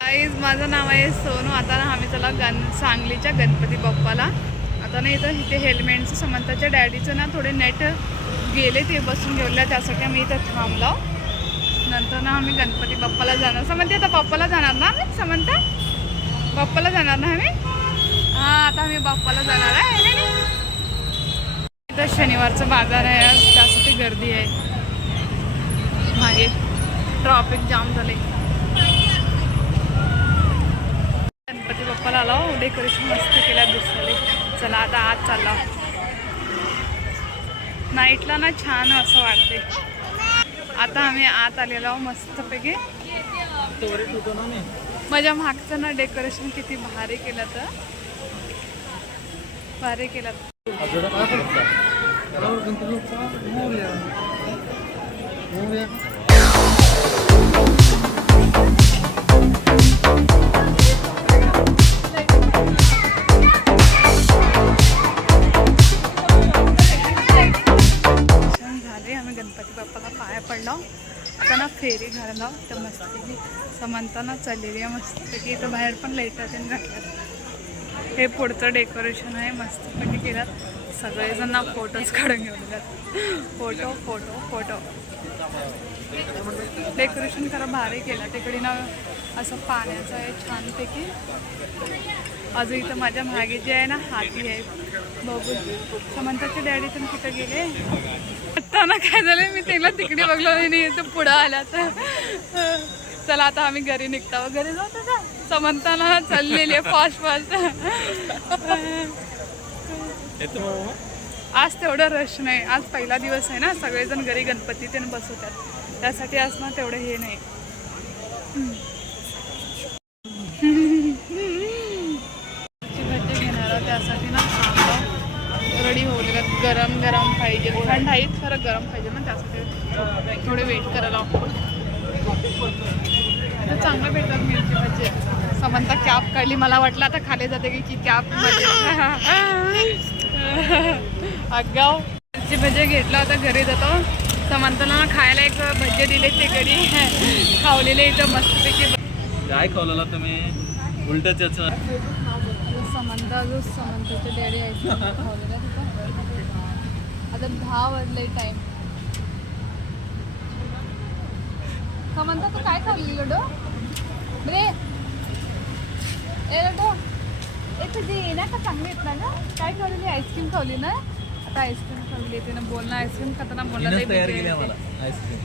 Guys माझं नाव आहे सोनू. आता ना आम्ही चला सांगलीच्या गणपती बाप्पाला. आता ना इथे हेल्मेटचं समंताच्या डॅडीचं ना थोडे नेट गेले, ते बसून घेऊया, त्यासाठी आम्ही इथं थांबलो. नंतर ना आम्ही गणपती बाप्पाला जाणार. समंत आता बाप्पाला जाणार ना आम्ही? समंत बाप्पाला जाणार ना आम्ही? हां, आता आम्ही बाप्पाला जाणार आहे. इथं शनिवारचा बाजार आहे आज, त्यासाठी गर्दी आहे. मागे ट्रॅफिक जाम झाले. गणपती बाप्पाला आलो, डेकोरेशन मस्त केलं दिसले. चला आता आत चालला. नाईटला ना छान असं वाटते. आता आम्ही आत आलेलो आहो मस्तपैकी. माझ्या मागचं ना डेकोरेशन किती भारी केलं, तर भारी केलं. आम्ही गणपती बाप्पाला पाया पडलो. आता ना फेरी घालला तर मस्तपैकी समंताना चाललेली आहे. मस्तपैकी इथं बाहेर पण लाईट घातल्यात. हे पुढचं डेकोरेशन आहे, मस्तपैकी केलं. सगळेजण ना फोटोज काढून घेऊन गेलात. फोटो फोटो फोटो डेकोरेशन करा भारी केलं. तिकडे ना असं पाण्याचं आहे छानपैकी. अजून इथं माझ्या मागे जे आहे ना हाती आहे बघू. समंताचे डॅडी पण कुठं गेले आता ना? काय झालं, मी त्याला तिकडे बघलो नाही, तर पुढं आला. तर चला आता आम्ही घरी निघता. घरी जाऊ का? समंताना चाललेली आहे फास्ट फास्ट. आज तेवढं रश नाही. आज पहिला दिवस आहे ना, सगळेजण घरी गणपती ते बसवतात, त्यासाठी आज ना तेवढं हे नाही. भजी घेणार त्यासाठी ना रेडी होऊ लागत. गरम गरम पाहिजे, थंड आहे खरं गरम पाहिजे ना, त्यासाठी थोडे वेट करायला. चांगलं भेटतात मिरची भजी. समंता कॅप काढली, मला वाटलं आता खाली जाते की कॅप मध्ये. अगाव मिरची भजी घेतला होता, घरी जातो. समंताला खायला एक भजी दिले, ते घरी खावलेले इथं मस्तपैकी. काय खावलेला तुम्ही? उलट त्याचं समंताचे डॅडी आहे खावलेला तिथं. आता 10 वाजले टाइम. समंता तू काय खावली लडो? बरे ए लडो, ए तुझी ना का चांगली येत ना ग? काय खावलेली? आईस्क्रीम खावली ना? आता आईस्क्रीम खावली. तिनं बोलणं आईस्क्रीम खाताना बोलला तयार केली आम्हाला आईस्क्रीम.